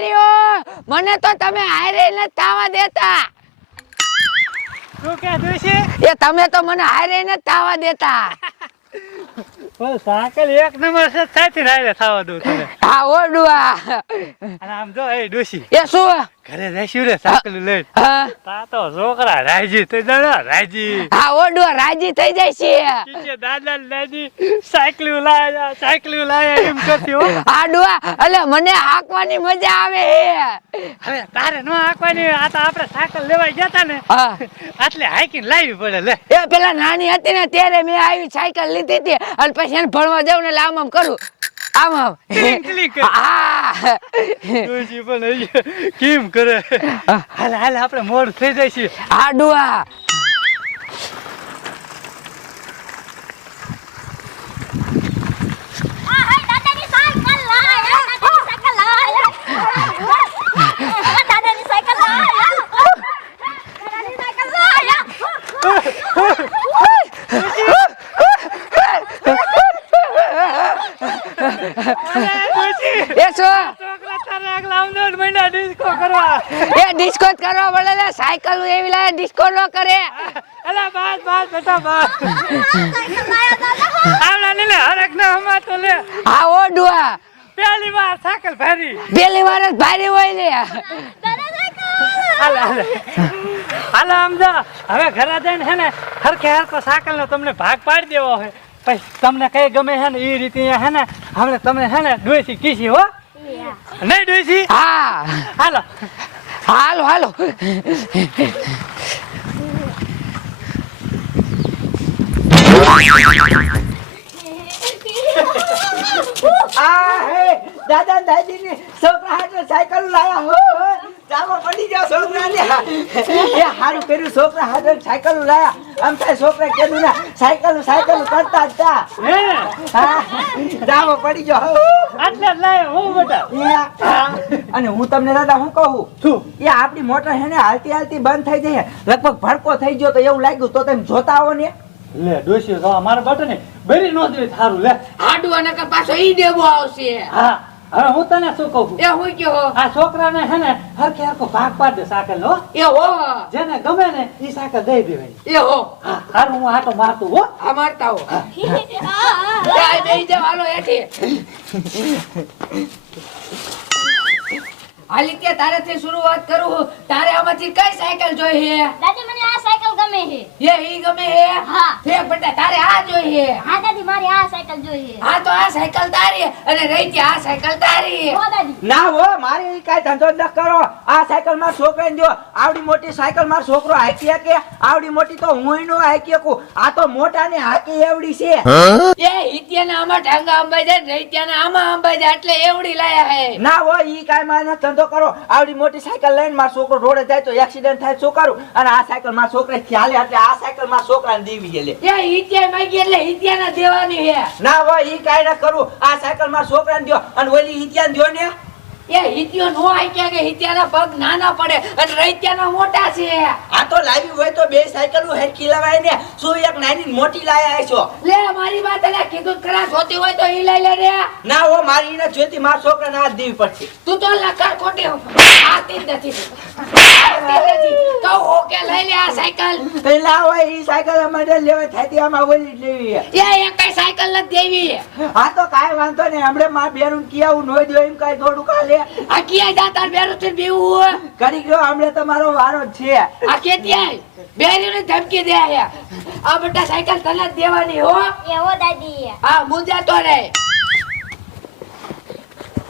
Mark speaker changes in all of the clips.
Speaker 1: ભિખારીઓ મને તો તમે હારે ન થાવા દેતા.
Speaker 2: શું કે જોઈશે
Speaker 1: એ તમે તો મને હારે ન થાવા દેતા.
Speaker 2: પણ એક નંબર છે સાચી રાયલે થવા દઉં તને.
Speaker 1: હા ઓડુઆ.
Speaker 2: અને આમ જો એ ડોશી.
Speaker 1: એ શું?
Speaker 2: ઘરે જઈશું રે? સાયકલ લઈને?
Speaker 1: હા.
Speaker 2: તા તો છોકરા રાજી થઈ જાય રાજી.
Speaker 1: હા ઓડુઆ રાજી થઈ જાય છે.
Speaker 2: કીધે દાદા દાદી સાયકલ લાયા સાયકલ લાયા એમ કરતી હો.
Speaker 1: હા ડુઆ એટલે મને હાંકવાની મજા આવે
Speaker 2: હવે તારે નો આંકવાની આ તો આપણે સાયકલ લેવા ગયા તા ને. એટલે હાઈકીને લાવવી પડે લે.
Speaker 1: એ પેલા નાની હતી ને ત્યારે મેં આવી સાયકલ લીધી હતી. અને પછી એને ભણવા જાઉં ને એટલે આમ આમ કરું. આમ આમ.
Speaker 2: Click click.
Speaker 1: હા.
Speaker 2: ડોશી પણ કેમ કરે? હાલ હાલ આપણે મોડ થઈ જાય છે
Speaker 1: હા ડુઆ
Speaker 3: આ હે દાદાની સાયકલ લાયા દાદાની સાયકલ લાયા આ દાદાની સાયકલ લાયા દાદાની સાયકલ લાયા
Speaker 2: ડોશી
Speaker 1: એ શું
Speaker 2: છોકરા તારે આગલા અમદાવાદ મહિના ડિસ્કો કરવા
Speaker 1: એ ડિસ્કો જ કરવો પડે ને સાયકલ એવી લાગે ડિસ્કો ન કરે.
Speaker 2: અલા બાસ બાસ બેટા બાસ
Speaker 3: સાયકલ
Speaker 2: આવડા ને લે હરક ના હમા તો લે.
Speaker 1: હા ઓ ડુઆ
Speaker 2: પહેલી વાર સાયકલ ભરી.
Speaker 1: પહેલી વાર જ ભારી હોય
Speaker 3: લે
Speaker 2: હાલ હાલ. હવે ઘરે જઈને હે ને હરખે હરખો સાયકલ નો તમને ભાગ પાડી દેવો હોય પછી તમને કઈ ગમે હે ને એ રીતે હે ને હમણે તમને હે ને ડોસી કીસી હો. નહીં ડોસી
Speaker 1: હા.
Speaker 2: હાલો.
Speaker 1: હાલો હાલો.
Speaker 4: આ હે દાદા ને દાદી ની છોકરા હાટે સાયકલ લાયા હો. ચાલો પડી જાઓ છોકરા એ હારું કર્યું છોકરા હાટે સાયકલ લાયા આમ થાય છોકરા કીધું ને. સાયકલ સાયકલ કરતા જ તા.
Speaker 2: હે?
Speaker 4: હા. જાવો પડી જાઓ
Speaker 2: આટલે જ હું બેટા.
Speaker 4: અને હું તમને દાદા હું કહું?
Speaker 2: છું
Speaker 4: એ આપણી મોટર હે ને હાલતી હાલતી બંધ થઈ જાય લગભગ ભડકો થઈ ગયો તો એવું લાગ્યું. તો તમે જોતા આવો ને.
Speaker 2: લે ડોસી તો અમારા બટન ને બરી નો દે થારું લે.
Speaker 1: હાડુઆ અને પાછો ઈ દેવો આવશે.
Speaker 2: હા. હવે હું તને શું કહું
Speaker 1: એ હું કયો?
Speaker 2: આ છોકરાને હે ને હરખે હરખો ભાગ પાડ દે સાયકલ નો
Speaker 1: એ હો.
Speaker 2: જેને ગમે ને એ સાયકલ દઈ દેવાય
Speaker 1: એ હો.
Speaker 2: હા હું આટો મારતું હો.
Speaker 1: આ મારતા હો.
Speaker 3: આ
Speaker 1: આ બેહી હાલો કે તારેથી શરૂઆત કરું તારે આમાંથી કઈ સાયકલ જોઈ હે
Speaker 3: દાદી મને આ સાયકલ ગમે હે.
Speaker 1: એ ઈ ગમે હે?
Speaker 3: હા.
Speaker 1: તે બટા તારે આ જોઈએ. હે
Speaker 3: હા દાદી મારી આ સાયકલ જોઈએ.
Speaker 1: હા તો આ સાયકલ તારી અને રહી આ સાયકલ તારી.
Speaker 3: હો દાદી.
Speaker 4: ના હો મારે ઈ કાંઈ ધંધો ન કરો. આ સાયકલમાં છોકરાને દો આવડી મોટી સાયકલમાં છોકરો હાકી કે આવડી મોટી તો હું નો હાકી કુ આ તો મોટા ને હાકી એવડી છે.
Speaker 1: એ હિત્યાના આમાં ઢાંગા અંબાઈ જાય ને રૈત્યાના આમાં અંબાઈ જાય એટલે એવડી લાયા હે.
Speaker 4: ના હો ઈ કાંઈ મારે ધંધો કરો. આવડી મોટી સાયકલ લઈને મારો છોકરો રોડે જાય તો એક્સિડન્ટ થાય છોકરું અને આ સાયકલમાં છોકરા ખ્યાલે એટલે આ સાયકલમાં છોકરાને દેવી ગયેલી
Speaker 1: એ હિત્યા માંગી એટલે હિત્યાના દેવાની હે
Speaker 4: ના હોય ઈ કાંઈ ના કરું. આ સાયકલમાં છોકરાને દો અને ઓલી હિત્યાને દો ને
Speaker 1: એ હિત્યો નો આક્યા કે હિત્યાના પગ નાના પડે અને રૈત્યાના મોટા છે.
Speaker 4: આ તો લાવી હોય તો બે સાયકલ ને શું એક નાની મોટી લાયા છો?
Speaker 1: લે મારી વાત એને કીધું જ જોતી હોય તો ઈ લઈ લે રે.
Speaker 4: ના હો મારી મારા છોકરાને હાથ દેવી પડશે.
Speaker 1: તું તો લકર ખોટી આતી જ નથી. તો ઓકે લઈ લે આ સાયકલ.
Speaker 4: પેલા હોય ઈ સાયકલ અમારે લેવા થાય આમાં ઓલી લેવી.
Speaker 1: એ એક કઈ સાયકલ નથી દેવી.
Speaker 4: આ તો કાઈ વાંધો નહીં હમણે માર બેરું કિયાવું નો દો એમ કાંઈ થોડું કાલે
Speaker 1: આ ક્યાંય જાતા બેરું છે બીવું
Speaker 4: કરી ગયો હમણે તમારો વારો છે.
Speaker 1: આ કે ત્યાં બેરી ને ધમકી દે આ આ બેટા સાયકલ તને જ દેવાની હો?
Speaker 3: એવો હો દાદી.
Speaker 1: આ મુંજા તો રે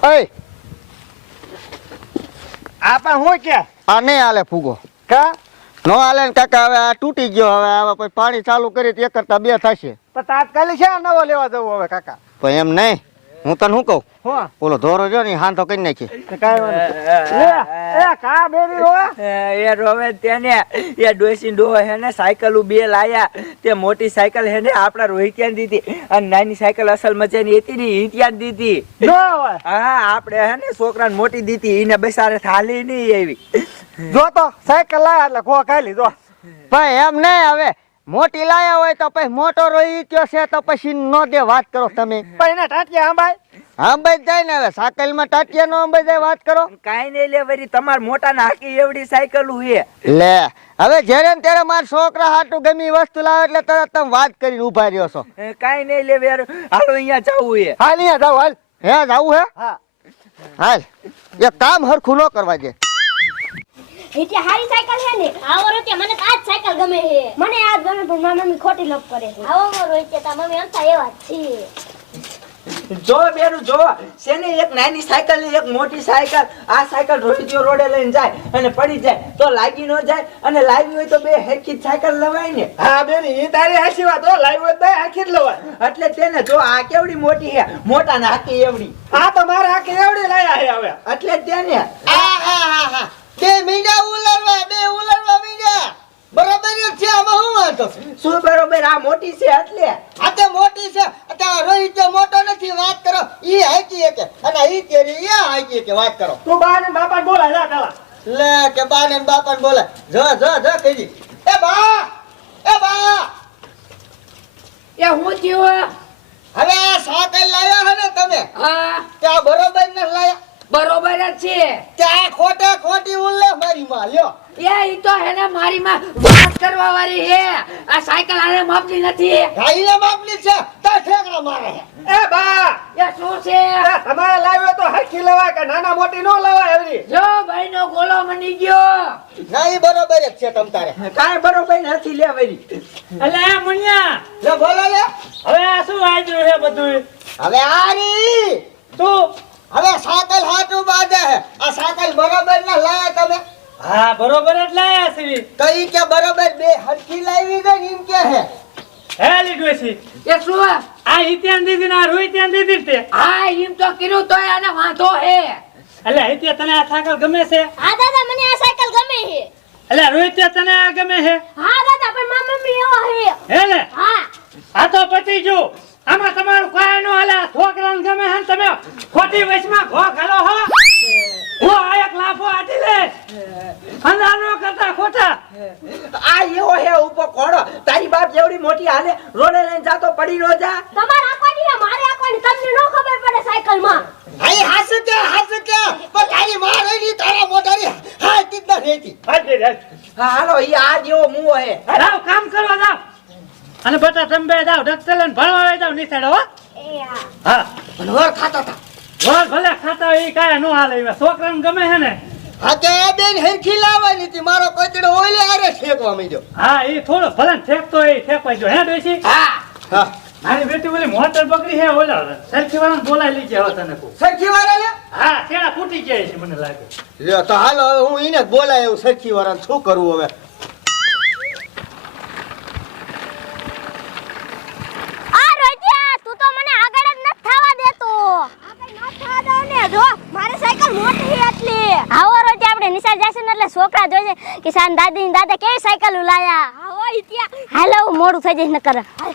Speaker 5: અય
Speaker 2: આ પણ હું કે
Speaker 5: આ નહીં આલે ફૂગો.
Speaker 2: કા?
Speaker 5: નો આલે ને કાકા હવે આ તૂટી ગયો હવે હવે પછી પાણી ચાલુ કરી એક કરતા બે થશે.
Speaker 2: પણ તાત્કાલિક છે નવો લેવા જવું હવે કાકા?
Speaker 5: પણ એમ નહીં. હું તને શું કહું?
Speaker 2: હું.
Speaker 5: ઓલો ધોરો જો ને હાંધો કરી નાખી.
Speaker 2: કાંઈ એ કા બેરી હો
Speaker 4: એ રોવે તેને એ ડોસી ડોહો હે ને સાયકલ બે લાયા. તે મોટી સાયકલ હે ને આપણા રોહિત્યાને દીધી. અને નાની સાયકલ અસલ મજાની હતી ને હિત્યાને દીધી. હા આપણે હે ને છોકરાને મોટી દીધી એને બેસારે થાલી નહીં એવી
Speaker 2: જો તો સાયકલ લાયા એટલે ખાઈ લીધો.
Speaker 5: ભાઈ એમ નહીં હવે મોટી લાયા હોય તો પછી મોટો રોઈ ગયો છે તો પછી નો દે વાત કરો તમે.
Speaker 2: પણ એના ટાટિયા આંબાય?
Speaker 5: આંબાઈ જાય ને હવે સાકલમાં ટાટિયા નો આંબાઈ જાય વાત કરો.
Speaker 4: કાંઈ નહીં લે વરી તમાર મોટા ના હાકી એવડી સાયકલ હે
Speaker 5: લે હવે જ્યારે ને ત્યારે મારા છોકરા હાટું ગમી વસ્તુ લાવે એટલે તરત તમે વાત કરીને ઊભા રહ્યો છો.
Speaker 4: કઈ નહીં લે વેર હાલો અહીંયા જવું હે.
Speaker 5: હાલ અહીંયા જાવ હાલ. હે જાવું હે?
Speaker 4: હા.
Speaker 5: હાલ એક કામ હરખું ન કરવા દે.
Speaker 3: એટલે હારી સાયકલ છે ને? આવો રોકે મને તો જ સાયકલ ગમે છે. મને આજ ગમે પણ મારા મમ્મી ખોટી લપ કરે છે. આવો રોકે તા મમ્મી અંતા એવા છે.
Speaker 4: જો બેરું જો. સેને એક નાની સાયકલ ને એક મોટી સાયકલ? આ સાયકલ રોહિતીઓ રોડે લઈને જાય અને પડી જાય. તો લાગી ન જાય અને લાગી હોય તો બે હેકી જ સાયકલ લવાય ને.
Speaker 6: હા બેન એ તારી હાસી વાત હો. લાઈવ હોય તો આખી જ લવાય.
Speaker 4: એટલે તેને જો આ કેવડી મોટી હે મોટા ના હાકી એવડી.
Speaker 6: આ તો મારે આખી એવડી લાયા હે હવે.
Speaker 4: એટલે જ તેને.
Speaker 5: બે મીંડા ઉલરવા બે ઉલરવા મીંડા. બરાબર જ છે આમાં શું વાંધો?
Speaker 4: શું બરોબર? આ મોટી છે એટલે.
Speaker 5: આ તે મોટી છે અત્યારે રોહિત જો મોટો નથી વાત કરો. ઈ હાકી કે અને ઈ તેરી ઈ હાકી કે વાત કરો.
Speaker 6: તું બા ને બાપા બોલા જા પેલા
Speaker 5: લે કે બા ને બાપા ને બોલે જો જો જો કીધી. એ બા એ બા.
Speaker 1: એ હું થયું?
Speaker 5: હવે આ સાકલ લાવ્યા હે ને તમે?
Speaker 1: હા.
Speaker 5: ત્યાં બરોબર ન લાયા
Speaker 1: બરોબર જ છે.
Speaker 5: ક્યાં ખોટે ખોટી ઉલ્લે મારી માં લ્યો.
Speaker 1: એ ઈ તો હેને મારી માં વાત કરવા વાળી હે. આ સાયકલ આને માપની નથી.
Speaker 5: ગાઈને બાપની છે. તો ઠેકડા મારે
Speaker 6: એ બા!
Speaker 1: એ શું છે?
Speaker 6: તમારે લાવ્યો તો હરખી લવાય કે નાના મોટી નો લવાય એવરી?
Speaker 1: જો ભાઈ નો ગોલો મની ગયો.
Speaker 5: ના બરોબર જ છે તમ તારે.
Speaker 4: કાઈ બરોબર નથી લે વરી
Speaker 2: એટલે આ મુનિયા
Speaker 5: લે બોલો લે.
Speaker 2: હવે આ શું વાંચ્યું છે બધું
Speaker 5: હવે આ રી.
Speaker 2: તું
Speaker 5: હવે સાકલ હાટું બાજે હે આ સાકલ બરોબર ના લાયા તમે?
Speaker 2: હા બરોબર જ લાયા છે.
Speaker 5: તો ઈ કે બરોબર બે હરખી લાવી ગઈ ને એમ કે હે
Speaker 2: હે લીધું છે
Speaker 1: એ શું
Speaker 2: આ હિત્યાન દીધી ના આ રોહિત્યાન દીધી તે
Speaker 1: હા એમ તો કીધું તોય આને વાંધો હે.
Speaker 2: એટલે હિત્યા તને આ સાકલ ગમે છે?
Speaker 3: હા દાદા મને આ સાયકલ ગમે છે.
Speaker 2: એટલે રોહિત્યા તને આ ગમે છે?
Speaker 3: હા દાદા પણ મારી મમ્મી એવો
Speaker 2: હે ને?
Speaker 3: હા.
Speaker 2: આ તો પતી જો આમાં તમારું કાંઈ નો હાલે. છોકરાને ગમે છે તમે ખોટી વચમાં ઘો ઘાલો હો. હું આ એક લાફો આટી લે. અંધા નો કરતા ખોટા.
Speaker 4: આ એવો હે ઊભો કોડો તારી બાપ જેવડી મોટી હાલે. રોડે લઈને જાતો પડી નો જા.
Speaker 3: તમારે આકવાની છે? મારે આકવાની. તમને નો ખબર પડે સાયકલમાં
Speaker 5: આઈ હાસ કે હાસ કે. પણ તારી માં રહી તારા મોટારી હા તીત ના રહેતી.
Speaker 4: હા હાલો ઈ આ જેવો મુ હે.
Speaker 2: રાવ કામ કરવા જાઓ અને બટા તમે બે જાઓ ડોક્ટર લઈને ભણવા આવી જાવ નિશાળે હો.
Speaker 3: હા.
Speaker 2: પણ
Speaker 4: વર ખાતા હતા.
Speaker 2: વર ભલે ખાતા હોય એ કાંઈ નો હાલે એવા છોકરાને ગમે છે ને.
Speaker 5: હા તે આ બેન હરખી લાવવાની હતી. મારો કોતડો ઓલે અરે ફેંકવા માંડ્યો
Speaker 2: હા એ થોડો ભલે ફેંકતો એ ઠેકવાય જો હે ડોશી
Speaker 1: હા.
Speaker 5: હા.
Speaker 2: મારી બેટી ઓલી મોટર બકરી હે ઓલા સરખી વાળા બોલાઈ લીજે હવે તને કો
Speaker 5: સરખી વાળા લે
Speaker 2: હા કેળા ફૂટી ગયા છે મને લાગે.
Speaker 5: લ્યો તો હાલો હવે હું એને બોલાય એવું સરખી વાળાને શું કરવું હવે
Speaker 3: આ રોજ્યા તું તો મને આગળ જ નથી થવા દેતો આગળ ન થવા દઉં ને જો મારી સાયકલ મોટી છે એટલી આવો રોજ આપણે નિશાળ જશે ને એટલે છોકરા જોઈશે કે સાન દાદી ને દાદા કેવી સાયકલ લાયા હેલો મોડું થઈ જઈશ હાલ.